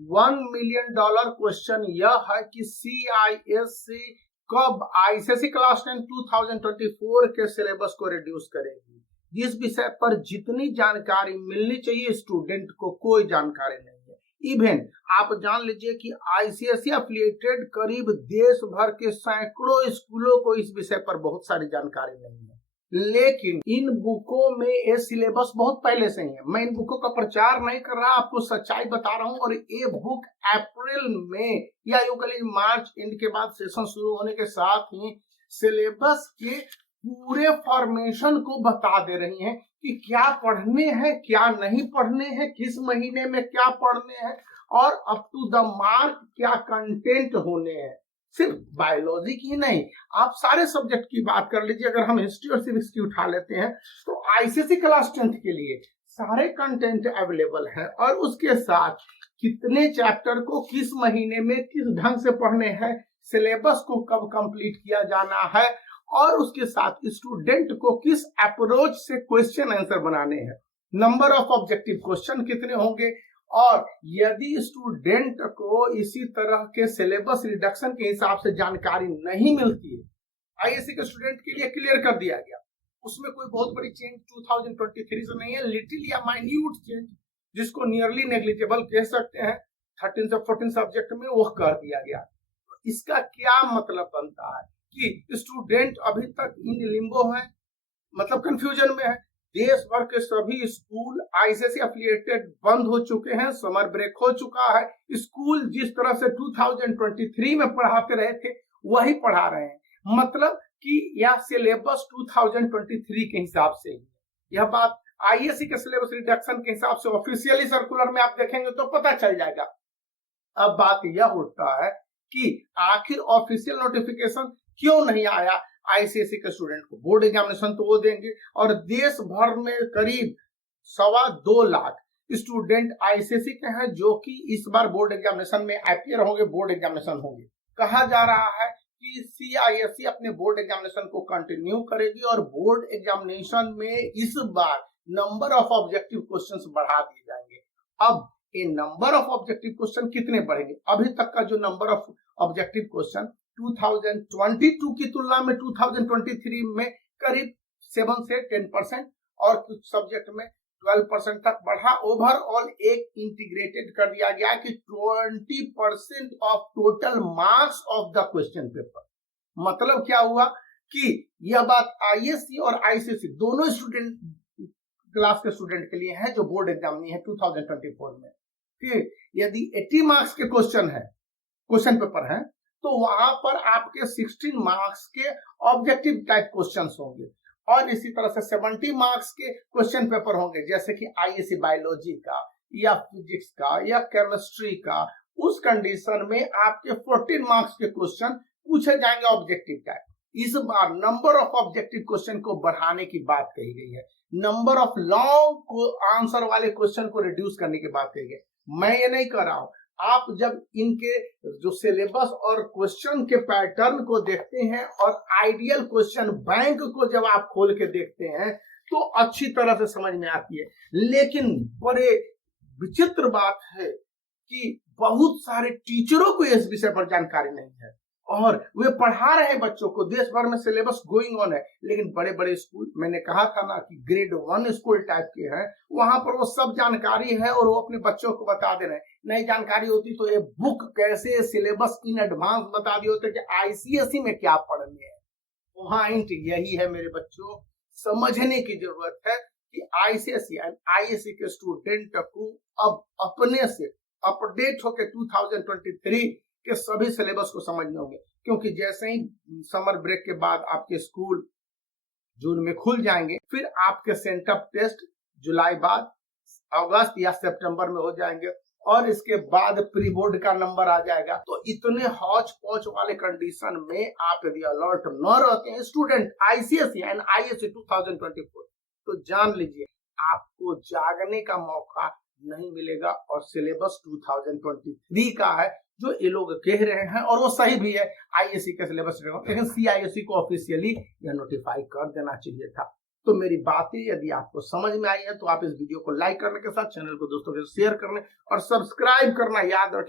$1 million question यह है कि CISC कब ICSE क्लास 10 2024 के सिलेबस को रिड्यूस करेगी। जिस विषय पर जितनी जानकारी मिलनी चाहिए स्टूडेंट को कोई जानकारी नहीं है। इवन आप जान लीजिए कि ICSE एफिलिएटेड करीब देश भर के सैकड़ों स्कूलों को इस विषय पर बहुत सारी जानकारी नहीं है, लेकिन इन बुकों में ये सिलेबस बहुत पहले से ही है। मैं इन बुकों का प्रचार नहीं कर रहा, आपको सच्चाई बता रहा हूं। और ये बुक अप्रैल में या यूं कह मार्च एंड के बाद सेशन शुरू होने के साथ ही सिलेबस के पूरे फॉर्मेशन को बता दे रही हैं कि क्या पढ़ने हैं, क्या नहीं पढ़ने हैं, किस महीने में क्या पढ़ने हैं और अप टू द मार्क क्या कंटेंट होने हैं। सिर्फ बायोलॉजी की नहीं, आप सारे सब्जेक्ट की बात कर लीजिए। अगर हम हिस्ट्री और सिविक्स की उठा लेते हैं तो ICSE क्लास 10 के लिए सारे कंटेंट अवेलेबल है और उसके साथ कितने चैप्टर को किस महीने में किस ढंग से पढ़ने हैं, सिलेबस को कब कंप्लीट किया जाना है और उसके साथ स्टूडेंट को किस अप्रोच से क्वेश्चन आंसर बनाने हैं, नंबर ऑफ ऑब्जेक्टिव क्वेश्चन कितने होंगे। और यदि स्टूडेंट को इसी तरह के सिलेबस रिडक्शन के हिसाब से जानकारी नहीं मिलती है, ICSE के स्टूडेंट के लिए क्लियर कर दिया गया, उसमें कोई बहुत बड़ी चेंज 2023 से नहीं है, लिटिल या माइन्यूट चेंज जिसको नियरली नेग्लिजिबल कह सकते हैं 13 से 14 सब्जेक्ट में वो कर दिया गया। तो इसका क्या मतलब बनता है कि स्टूडेंट अभी तक इन लिम्बो है, मतलब कंफ्यूजन में है। देश भर के सभी स्कूल ICSE एफिलिएटेड बंद हो चुके हैं, समर ब्रेक हो चुका है। स्कूल जिस तरह से 2023 में पढ़ाते रहे थे वही पढ़ा रहे हैं, मतलब कि यह सिलेबस 2023 के हिसाब से ही। यह बात ICSE के सिलेबस रिडक्शन के हिसाब से ऑफिशियली सर्कुलर में आप देखेंगे तो पता चल जाएगा। अब बात यह उठता है कि आखिर ऑफिशियल नोटिफिकेशन क्यों नहीं आया ICSE के स्टूडेंट को। बोर्ड एग्जामिनेशन तो वो देंगे और देश भर में करीब 2.25 लाख स्टूडेंट ICSE के हैं जो कि इस बार बोर्ड एग्जामिनेशन में अपीयर होंगे, बोर्ड एग्जामिनेशन होंगे। कहा जा रहा है कि CISE अपने बोर्ड एग्जामिनेशन को कंटिन्यू करेगी और बोर्ड एग्जामिनेशन में इस बार नंबर ऑफ ऑब्जेक्टिव क्वेश्चंस बढ़ा दिए जाएंगे। अब ये नंबर ऑफ ऑब्जेक्टिव क्वेश्चन कितने बढ़ेंगे? अभी तक का जो नंबर ऑफ ऑब्जेक्टिव क्वेश्चन 2022 की तुलना में 2023 में करीब 7 से 10% और कुछ सब्जेक्ट में 12% तक बढ़ा। ओवरऑल एक इंटीग्रेटेड कर दिया गया कि 20% of total marks of the question paper. मतलब क्या हुआ कि यह बात ISE और ICSE दोनों स्टूडेंट क्लास के स्टूडेंट के लिए है जो बोर्ड एग्जाम नहीं है 2024 में कि यदि 80 मार्क्स के क्वेश्चन पेपर है तो वहां पर आपके 16 मार्क्स के ऑब्जेक्टिव टाइप क्वेश्चंस होंगे और इसी तरह से 70 मार्क्स के क्वेश्चन पेपर होंगे जैसे कि ISE बायोलॉजी का या फिजिक्स का या केमिस्ट्री का। उस कंडीशन में आपके 14 मार्क्स के क्वेश्चन पूछे जाएंगे ऑब्जेक्टिव टाइप। इस बार नंबर ऑफ ऑब्जेक्टिव क्वेश्चन को बढ़ाने की बात कही गई है, नंबर ऑफ लॉन्ग आंसर वाले क्वेश्चन को रिड्यूस करने की बात कही गई। मैं ये नहीं कर रहा हूं, आप जब इनके जो सिलेबस और क्वेश्चन के पैटर्न को देखते हैं और आइडियल क्वेश्चन बैंक को जब आप खोल के देखते हैं तो अच्छी तरह से समझ में आती है। लेकिन बड़े विचित्र बात है कि बहुत सारे टीचरों को इस विषय पर जानकारी नहीं है और वे पढ़ा रहे हैं बच्चों को। देश भर में सिलेबस गोइंग ऑन है, लेकिन बड़े बड़े स्कूल, मैंने कहा था ना कि ग्रेड 1 स्कूल टाइप के हैं, वहां पर वो सब जानकारी है और वो अपने बच्चों को बता दे रहे हैं। नई जानकारी होती तो ये बुक कैसे सिलेबस इन एडवांस बता दिए होते कि ICSE में क्या पढ़ने है। पॉइंट यही है मेरे बच्चों, समझने की जरूरत है कि ICSE एंड ISE के स्टूडेंट को अब अपने से अपडेट होकर 2023 के सभी सिलेबस को समझने होंगे, क्योंकि जैसे ही समर ब्रेक के बाद आपके स्कूल जून में खुल जाएंगे, फिर आपके सेंटअप टेस्ट जुलाई बाद अगस्त या सितंबर में हो जाएंगे और इसके बाद प्री बोर्ड का नंबर आ जाएगा। तो इतने हौच पौच वाले कंडीशन में आप यदि अलर्ट न रहते हैं स्टूडेंट ICSE एंड ISE 2024 तो जान लीजिए आपको जागने का मौका नहीं मिलेगा और सिलेबस 2023 का है जो ये लोग कह रहे हैं और वो सही भी है। ISE का सिलेबस, लेकिन CISE को ऑफिशियली यह नोटिफाई कर देना चाहिए था। तो मेरी बातें यदि आपको समझ में आई है तो आप इस वीडियो को लाइक करने के साथ चैनल को दोस्तों के शेयर करने और सब्सक्राइब करना याद रखें।